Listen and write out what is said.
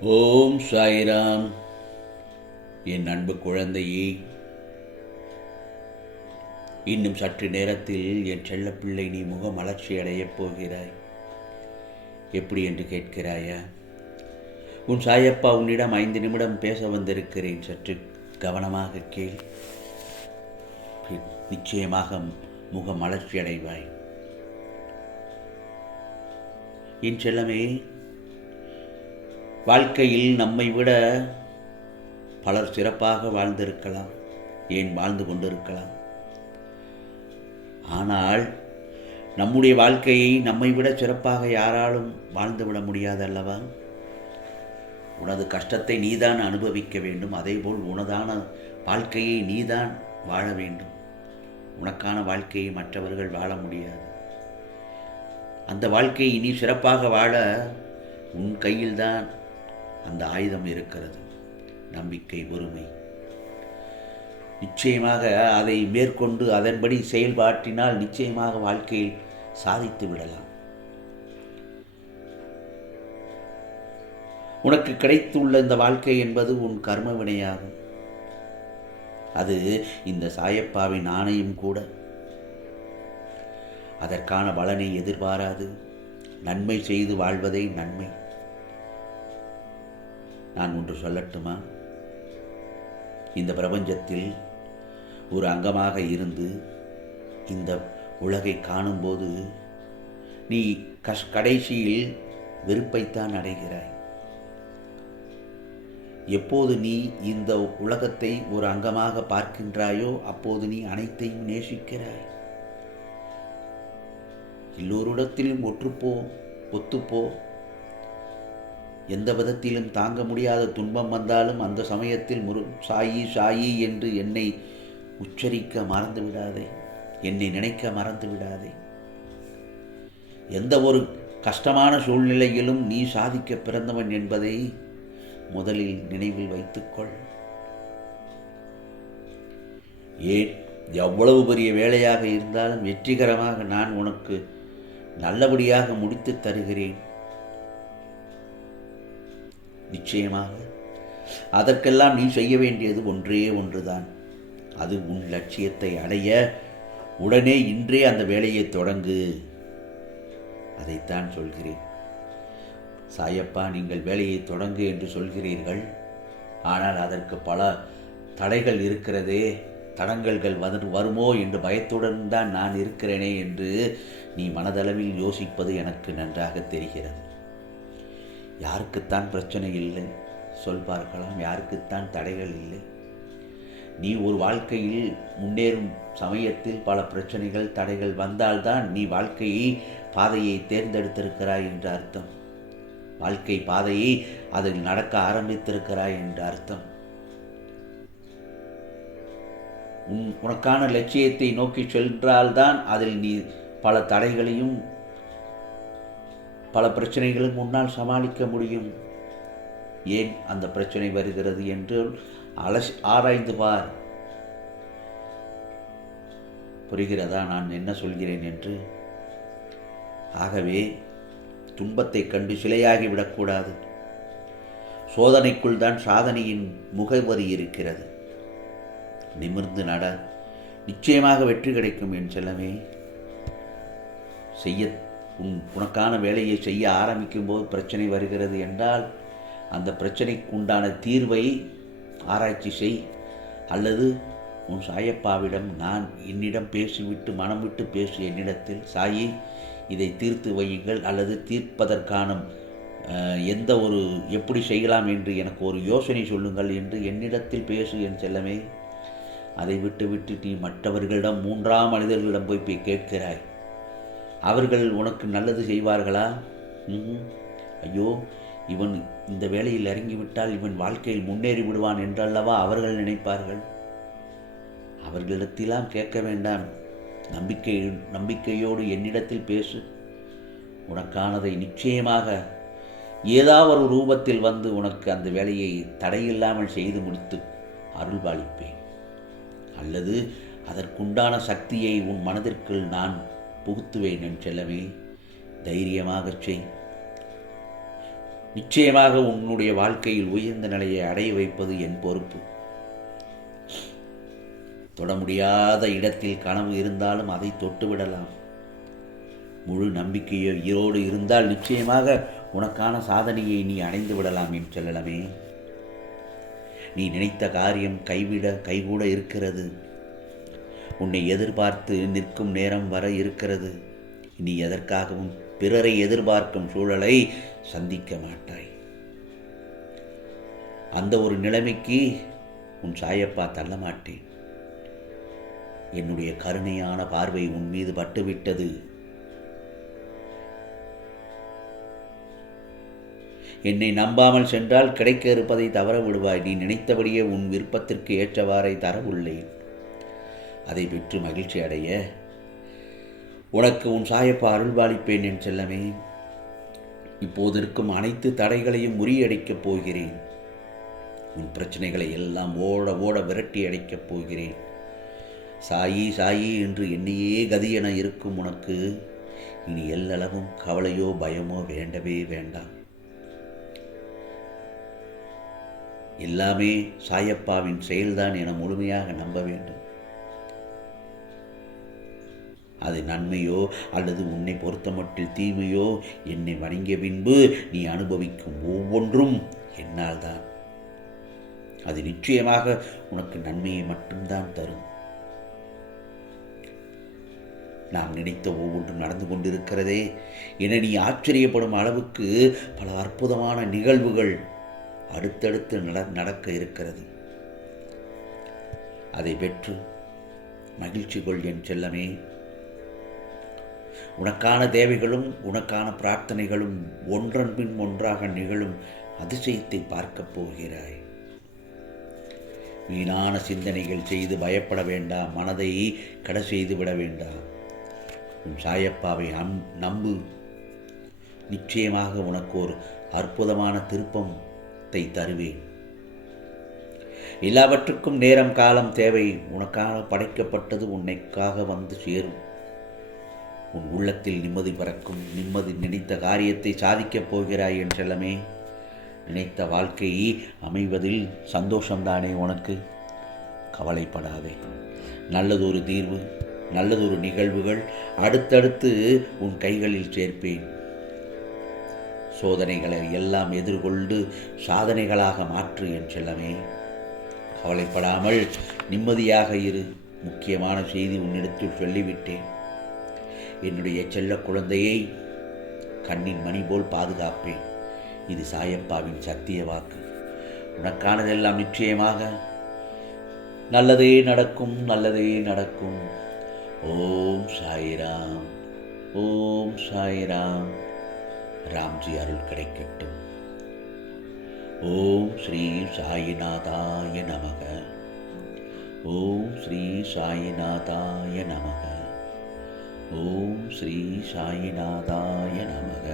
ஓம் சாய்ராம். என் அன்பு குழந்தையே இன்னும் சற்று நேரத்தில் என் செல்லப்பிள்ளை நீ முகம் அலர்ச்சி அடையப் போகிறாய். எப்படி என்று கேட்கிறாயா? உன் சாயப்பா உன்னிடம் ஐந்து நிமிடம் பேச வந்திருக்கிறேன். சற்று கவனமாக கேள். நிச்சயமாக நிச்சயமாக முகமலர்ச்சி அடைவாய். என் செல்லமே வாழ்க்கையில் நம்மை விட பலர் சிறப்பாக வாழ்ந்திருக்கலாம் ஏன் வாழ்ந்து கொண்டிருக்கலாம்? ஆனால் நம்முடைய வாழ்க்கையை நம்மை விட சிறப்பாக யாராலும் வாழ்ந்துவிட முடியாது அல்லவா? உனது கஷ்டத்தை நீதான் அனுபவிக்க வேண்டும் அதேபோல் உனதான வாழ்க்கையை நீதான் வாழ வேண்டும். உனக்கான வாழ்க்கையை மற்றவர்கள் வாழ முடியாது. அந்த வாழ்க்கையை நீ சிறப்பாக வாழ உன் கையில்தான் அந்த ஆயுதம் இருக்கிறது. நம்பிக்கை பொறுமை. நிச்சயமாக அதை மேற்கொண்டு அதன்படி செயல்பாட்டினால் நிச்சயமாக வாழ்க்கையில் சாதித்து விடலாம். உனக்கு கிடைத்துள்ள இந்த வாழ்க்கை என்பது உன் கர்ம வினையாகும். அது இந்த சாயப்பாவின் ஆணையும் கூட. அதற்கான பலனை எதிர்பாராது. நன்மை செய்து வாழ்வதே நன்மை. நான் ஒன்று சொல்லட்டுமா? இந்த பிரபஞ்சத்தில் ஒரு அங்கமாக இருந்து இந்த உலகை காணும்போது நீ கஷ் கடைசியில் வெறுப்பைத்தான் அடைகிறாய். எப்போது நீ இந்த உலகத்தை ஒரு அங்கமாக பார்க்கின்றாயோ அப்போது நீ அனைத்தையும் நேசிக்கிறாய். எல்லோரிடத்திலும் ஒற்றுப்போ ஒத்துப்போ எந்த விதத்திலும் தாங்க முடியாத துன்பம் வந்தாலும் அந்த சமயத்தில் முரு சாயி சாயி என்று என்னை உச்சரிக்க மறந்து விடாதே. என்னை நினைக்க மறந்து விடாதே. எந்த ஒரு கஷ்டமான சூழ்நிலையிலும் நீ சாதிக்க பிறந்தவன் என்பதை முதலில் நினைவில் வைத்துக்கொள். ஏன்? எவ்வளவு பெரிய வேலையாக இருந்தாலும் வெற்றிகரமாக நான் உனக்கு நல்லபடியாக முடித்து தருகிறேன். நிச்சயமாக. அதற்கெல்லாம் நீ செய்ய வேண்டியது ஒன்றே ஒன்றுதான். அது உன் லட்சியத்தை அடைய உடனே இன்றே அந்த வேலையை தொடங்கு. அதைத்தான் சொல்கிறேன். சாயப்பா நீங்கள் வேலையை தொடங்கு என்று சொல்கிறீர்கள். ஆனால் அதற்கு பல தடைகள் இருக்கிறதே. தடங்கல்கள் வந்து வருமோ என்று பயத்துடன் தான் நான் இருக்கிறேனே என்று நீ மனதளவில் யோசிப்பது எனக்கு நன்றாக தெரிகிறது. யாருக்குத்தான் பிரச்சனை இல்லை? சொல் பார்க்கலாம் யாருக்குத்தான் தடைகள் இல்லை? நீ ஒரு வாழ்க்கையில் முன்னேறும் சமயத்தில் பல பிரச்சனைகள் தடைகள் வந்தால்தான் நீ வாழ்க்கையை பாதையை தேர்ந்தெடுத்திருக்கிறாய் என்ற அர்த்தம். வாழ்க்கை பாதையை அதில் நடக்க ஆரம்பித்திருக்கிறாய் என்ற அர்த்தம். உன் உனக்கான லட்சியத்தை நோக்கி சென்றால்தான் அதில் நீ பல தடைகளையும் பல பிரச்சனைகளும் முன்னால் சமாளிக்க முடியும். ஏன் அந்த பிரச்சனை வருகிறது என்று அலசி ஆராய்ந்து பார். புரிகிறதா? நான் என்ன சொல்கிறேன் என்று. ஆகவே துன்பத்தை கண்டு சிலையாகி விடக்கூடாது. சோதனைக்குள் தான் சாதனையின் முகவரி இருக்கிறது. நிமிர்ந்து நட. நிச்சயமாக வெற்றி கிடைக்கும் என் செல்லமே. செய்ய உன் உனக்கான வேலையை செய்ய ஆரம்பிக்கும்போது பிரச்சனை வருகிறது என்றால் அந்த பிரச்சனைக்கு உண்டான தீர்வை ஆராய்ச்சி செய். அல்லது உன் சாயப்பாவிடம் நான் என்னிடம் பேசிவிட்டு மனம் விட்டு பேசு என்னிடத்தில் சாயி இதை தீர்த்து வையுங்கள். அல்லது தீர்ப்பதற்கான எந்த ஒரு எப்படி செய்யலாம் என்று எனக்கு ஒரு யோசனை சொல்லுங்கள் என்று என்னிடத்தில் பேசு என் செல்லமே. அதை விட்டு விட்டு நீ மற்றவர்களிடம் மூன்றாம் மனிதர்களிடம் போய் போய் கேட்கிறாய். அவர்கள் உனக்கு நல்லது செய்வார்களா? ஐயோ இவன் இந்த வேலையில் இறங்கிவிட்டால் இவன் வாழ்க்கையில் முன்னேறி விடுவான் என்றல்லவா அவர்கள் நினைப்பார்கள்? அவர்களிடத்திலாம் கேட்க வேண்டாம். நம்பிக்கை நம்பிக்கையோடு என்னிடத்தில் பேசு. உனக்கானதை நிச்சயமாக ஏதாவது ஒரு ரூபத்தில் வந்து உனக்கு அந்த வேலையை தடையில்லாமல் செய்து முடித்து அருள்பாலிப்பேன். அல்லது அதற்குண்டான சக்தியை உன் மனதிற்குள் நான் புகுத்துவேன் என் செல்லவே தைரியமாகச் செய். நிச்சயமாக உன்னுடைய வாழ்க்கையில் உயர்ந்த நிலையை அடைய வைப்பது என் பொறுப்பு. தொட முடியாத இடத்தில் கனவு இருந்தாலும் அதை தொட்டுவிடலாம். முழு நம்பிக்கையோ ஈரோடு இருந்தால் நிச்சயமாக உனக்கான சாதனையை நீ அடைந்து விடலாம் என் செல்லலமே நீ நினைத்த காரியம் கைவிட கைகூட இருக்கிறது. உன்னை எதிர்பார்த்து நிற்கும் நேரம் வர இருக்கிறது. நீ எதற்காகவும் பிறரை எதிர்பார்க்கும் சூழலை சந்திக்க மாட்டாய். அந்த ஒரு நிலைமைக்கு உன் சாயப்பா தள்ள மாட்டேன். என்னுடைய கருணையான பார்வை உன் மீது பட்டுவிட்டது. என்னை நம்பாமல் சென்றால் கிடைக்க இருப்பதை தவற விடுவாய். நீ நினைத்தபடியே உன் விருப்பத்திற்கு ஏற்றவாறை தர உள்ளேன் அதை பெற்று மகிழ்ச்சி அடைய உனக்கு உன் சாயப்பா அருள்பாலிப்பேன் என் செல்லமே. இப்போது இருக்கும் அனைத்து தடைகளையும் முறியடிக்கப் போகிறேன். உன் பிரச்சனைகளை எல்லாம் ஓட ஓட விரட்டி அடைக்கப் போகிறேன். சாயி சாயி என்று என்னையே கதி என இருக்கும் உனக்கு. இனி எல்லளவும் கவலையோ பயமோ வேண்டவே வேண்டாம். எல்லாமே சாயப்பாவின் செயல்தான் என முழுமையாக நம்ப வேண்டும். அது நன்மையோ அல்லது உன்னை பொறுத்தமட்டில் தீமையோ என்னை வணங்கிய பின்பு நீ அனுபவிக்கும் ஒவ்வொன்றும் என்னால் தான் அது நிச்சயமாக உனக்கு நன்மையை மட்டும்தான் தரும். நாம் நினைத்த ஒவ்வொன்றும் நடந்து கொண்டிருக்கிறதே என நீ ஆச்சரியப்படும் அளவுக்கு பல அற்புதமான நிகழ்வுகள் அடுத்தடுத்து நட நடக்க இருக்கிறது. அதை பெற்று மகிழ்ச்சி கொள் என் செல்லமே. உனக்கான தேவைகளும் உனக்கான பிரார்த்தனைகளும் ஒன்றன் பின் ஒன்றாக நிகழும் அதிசயத்தை பார்க்கப் போகிறாய். வீணான சிந்தனைகள் செய்து பயப்பட வேண்டாம் மனதை கடை செய்து விட வேண்டாம். உன் சாயப்பாவை அம் நம்பு. நிச்சயமாக உனக்கு ஒரு அற்புதமான திருப்பத்தை தருவேன். எல்லாவற்றுக்கும் நேரம் காலம் தேவை உனக்காக படைக்கப்பட்டது உன்னைக்காக வந்து சேரும். உன் உள்ளத்தில் நிம்மதி பறக்கும் நிம்மதி நினைத்த காரியத்தை சாதிக்கப் போகிறாய் என் செல்லமே நினைத்த வாழ்க்கையை அமைவதில் சந்தோஷம்தானே உனக்கு? கவலைப்படாதே. நல்லதொரு தீர்வு நல்லதொரு நிகழ்வுகள் அடுத்தடுத்து உன் கைகளில் சேர்ப்பேன். சோதனைகளை எல்லாம் எதிர்கொண்டு சாதனைகளாக மாற்று என் செல்லமே கவலைப்படாமல் நிம்மதியாக இரு. முக்கியமான செய்தி உன்னிடத்தில் சொல்லிவிட்டேன். என்னுடைய செல்ல குழந்தையை கண்ணின் மணி போல் பாதுகாப்பேன். இது சாயப்பாவின் சத்திய வாக்கு. உனக்கானதெல்லாம் நிச்சயமாக நல்லதே நடக்கும் நல்லதே நடக்கும். ஓம் சாய்ராம் ஓம் சாய்ராம். ராம்ஜி அருள் கிடைக்கட்டும். ஓம் ஸ்ரீ சாயிநாதாய நமக. ஓம் ஸ்ரீ சாயிநாதாய நமக. ஓம் ஸ்ரீ சாயிநாதாய நமக.